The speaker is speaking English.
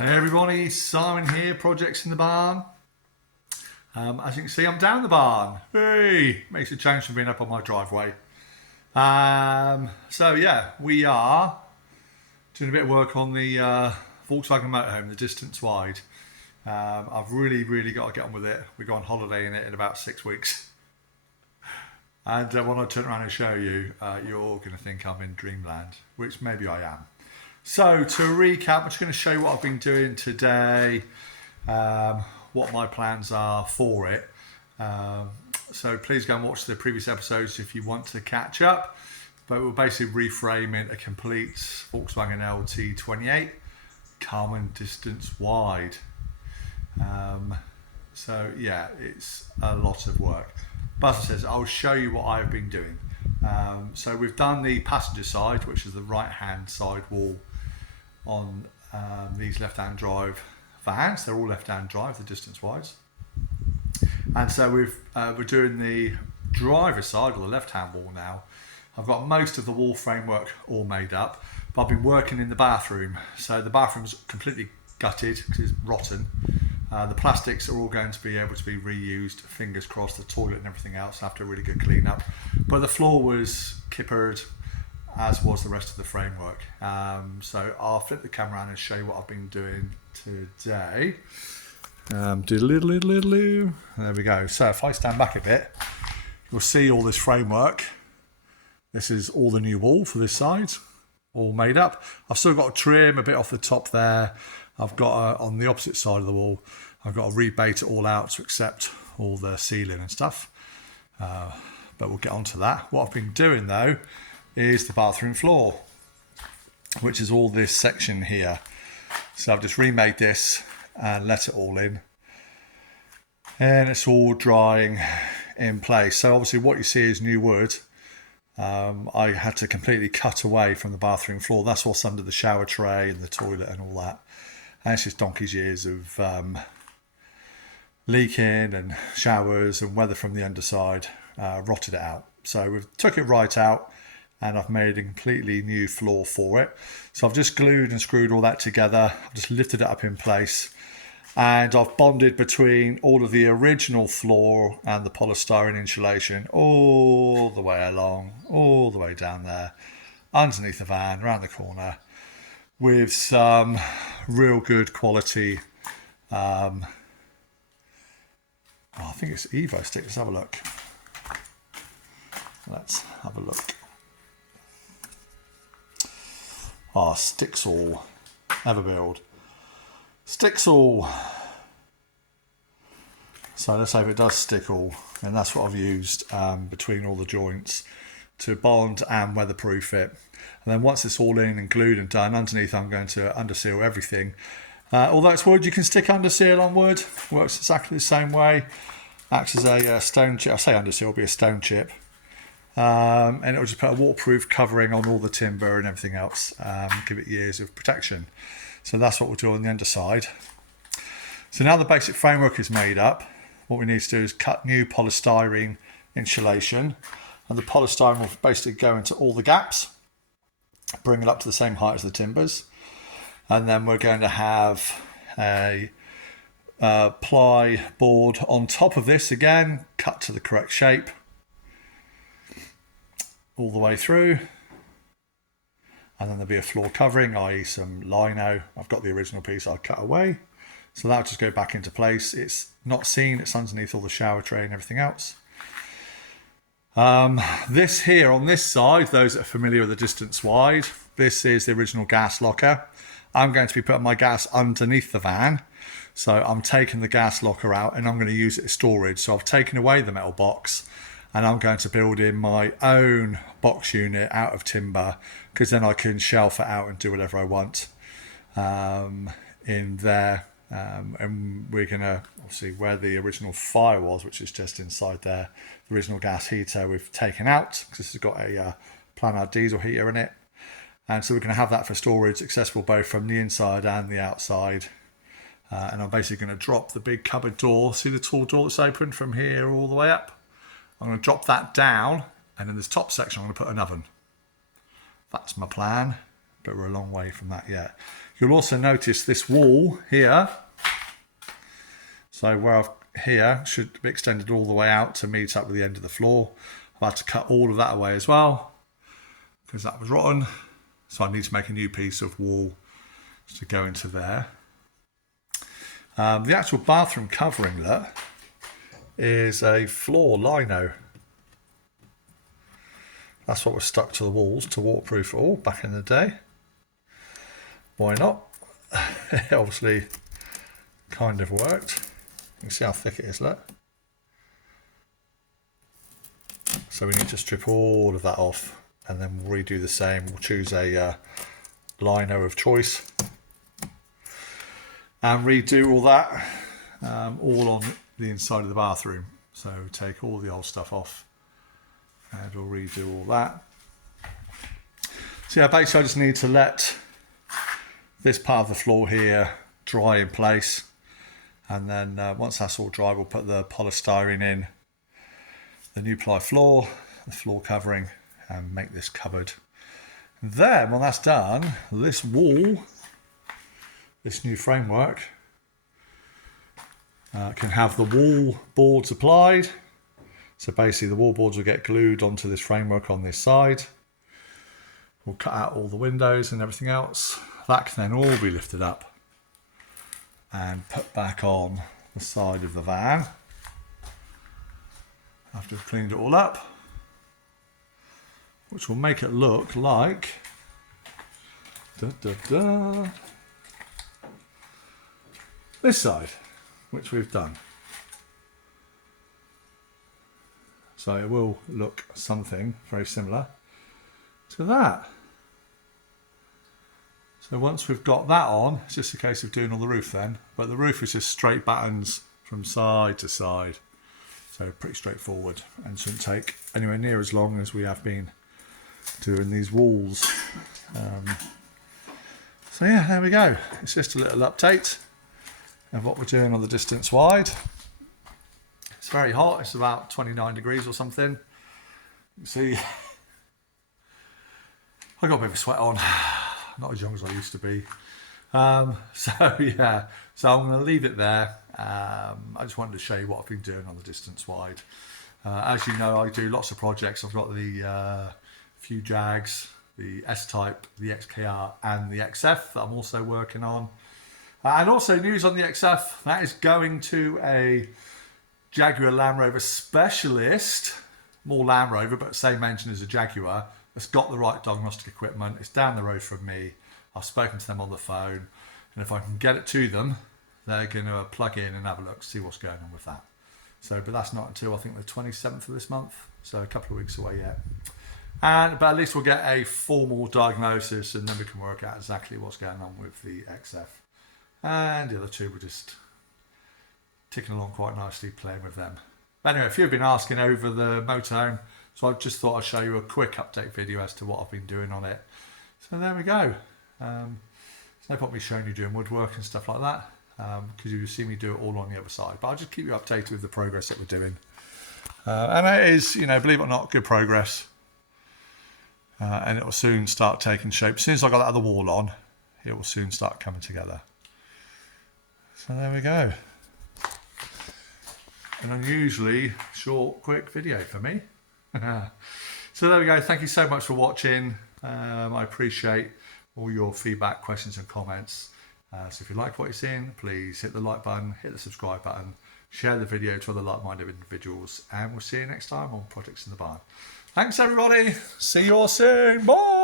Hey everybody, Simon here, Projects in the Barn. As you can see, I'm down the barn. Hey, makes a change from being up on my driveway. So yeah, we are doing a bit of work on the Volkswagen motorhome, the Distance Wide. I've really got to get on with it. We go on holiday in it in about 6 weeks. And when I turn around and show you, you're all going to think I'm in dreamland, which maybe I am. So to recap, I'm just going to show you what I've been doing today, what my plans are for it. So please go and watch the previous episodes if you want to catch up. But we're basically reframing a complete Volkswagen LT31 Karmann Distance Wide. So yeah, it's a lot of work. But as I said, I'll show you what I've been doing. So we've done the passenger side, which is the right hand side wall on these left-hand drive vans. They're all left-hand drive, the Distance Wides. And so we're doing the driver side, or the left-hand wall now. I've got most of the wall framework all made up, but I've been working in the bathroom. So the bathroom's completely gutted because it's rotten. The plastics are all going to be able to be reused, fingers crossed, the toilet and everything else after a really good clean up. But the floor was kippered, as was the rest of the framework. So I'll flip the camera around and show you what I've been doing today. There we go. So if I stand back a bit, you'll see all this framework. This is all the new wall for this side, all made up. I've still got to trim a bit off the top there. I've got on the opposite side of the wall, I've got to rebate it all out to accept all the ceiling and stuff. But we'll get onto that. What I've been doing though is the bathroom floor, which is all this section here. So I've just remade this and let it all in. And it's all drying in place. So obviously what you see is new wood. I had to completely cut away from the bathroom floor. That's what's under the shower tray and the toilet and all that. And it's just donkey's years of leaking and showers and weather from the underside rotted it out. So we've took it right out and I've made a completely new floor for it. So I've just glued and screwed all that together. I've just lifted it up in place. And I've bonded between all of the original floor and the polystyrene insulation all the way along, all the way down there, underneath the van, around the corner, with some real good quality, I think it's Evo stick. Let's have a look. Let's have a look. Stixall, Everbuild. Stixall. So let's say if it does stick all, and that's what I've used between all the joints to bond and weatherproof it. And then once it's all in and glued and done, underneath I'm going to underseal everything. Although it's wood, you can stick underseal on wood. Works exactly the same way. Acts as a stone chip. I say underseal, it'll be a stone chip. And it'll just put a waterproof covering on all the timber and everything else. Give it years of protection. So that's what we'll do on the underside. So now the basic framework is made up, what we need to do is cut new polystyrene insulation. And the polystyrene will basically go into all the gaps, bring it up to the same height as the timbers. And then we're going to have a ply board on top of this again, cut to the correct shape, all the way through. And then there'll be a floor covering, i.e. some lino. I've got the original piece I cut away. So that'll just go back into place. It's not seen, it's underneath all the shower tray and everything else. This here on this side, those that are familiar with the Distance Wide, this is the original gas locker. I'm going to be putting my gas underneath the van. So I'm taking the gas locker out and I'm going to use it as storage. So I've taken away the metal box and I'm going to build in my own box unit out of timber, because then I can shelf it out and do whatever I want in there. And we're going to, obviously, where the original fire was, which is just inside there, the original gas heater we've taken out, because this has got a Planar diesel heater in it. And so we're going to have that for storage, accessible both from the inside and the outside. And I'm basically going to drop the big cupboard door. See the tall door that's open from here all the way up? I'm going to drop that down, and in this top section I'm going to put an oven. That's my plan, but we're a long way from that yet. You'll also notice this wall here. So where I've here should be extended all the way out to meet up with the end of the floor. I've had to cut all of that away as well because that was rotten. So I need to make a new piece of wall to go into there. The actual bathroom covering that is a floor lino. That's what was stuck to the walls to waterproof it all back in the day. Why not? It obviously kind of worked. You can see how thick it is, look. So we need to strip all of that off and then we'll redo the same. We'll choose a lino of choice and redo all that, all on the inside of the bathroom. So take all the old stuff off and we'll redo all that. So yeah, basically I just need to let this part of the floor here dry in place. And then once that's all dry, we'll put the polystyrene in, the new ply floor, the floor covering, and make this cupboard. And then, when that's done, this wall, this new framework, can have the wall boards applied. So basically the wall boards will get glued onto this framework on this side. We'll cut out all the windows and everything else. That can then all be lifted up and put back on the side of the van after we've cleaned it all up, which will make it look like this side, which we've done. So it will look something very similar to that. So once we've got that on, it's just a case of doing on the roof then. But the roof is just straight battens from side to side. So pretty straightforward and shouldn't take anywhere near as long as we have been doing these walls. So yeah, there we go. It's just a little update of what we're doing on the distance wide. It's very hot. It's about 29 degrees or something. You see, I got a bit of a sweat on. Not as young as I used to be. So yeah, so I'm going to leave it there. I just wanted to show you what I've been doing on the distance wide. As you know, I do lots of projects. I've got the few Jags, the S-Type, the XKR and the XF that I'm also working on. And also news on the XF, that is going to a Jaguar Land Rover specialist, more Land Rover, but same engine as a Jaguar. It's got the right diagnostic equipment. It's down the road from me. I've spoken to them on the phone, and if I can get it to them, they're going to plug in and have a look, see what's going on with that. So, but that's not until I think the 27th of this month, so a couple of weeks away yet. But at least we'll get a formal diagnosis, and then we can work out exactly what's going on with the XF. And the other two were just ticking along quite nicely, playing with them. But anyway, if you've been asking over the motorhome, so I just thought I'd show you a quick update video as to what I've been doing on it. So there we go. There's no point me showing you doing woodwork and stuff like that, because you see me do it all on the other side. But I'll just keep you updated with the progress that we're doing. And it is, you know, believe it or not, good progress. And it will soon start taking shape. As soon as I got that other wall on, it will soon start coming together. So there we go. An unusually short, quick video for me. So there we go. Thank you so much for watching. I appreciate all your feedback, questions and comments. So if you like what you're seeing, please hit the like button, hit the subscribe button, share the video to other like-minded individuals, and we'll see you next time on Projects in the Barn. Thanks everybody. See you all soon. Bye.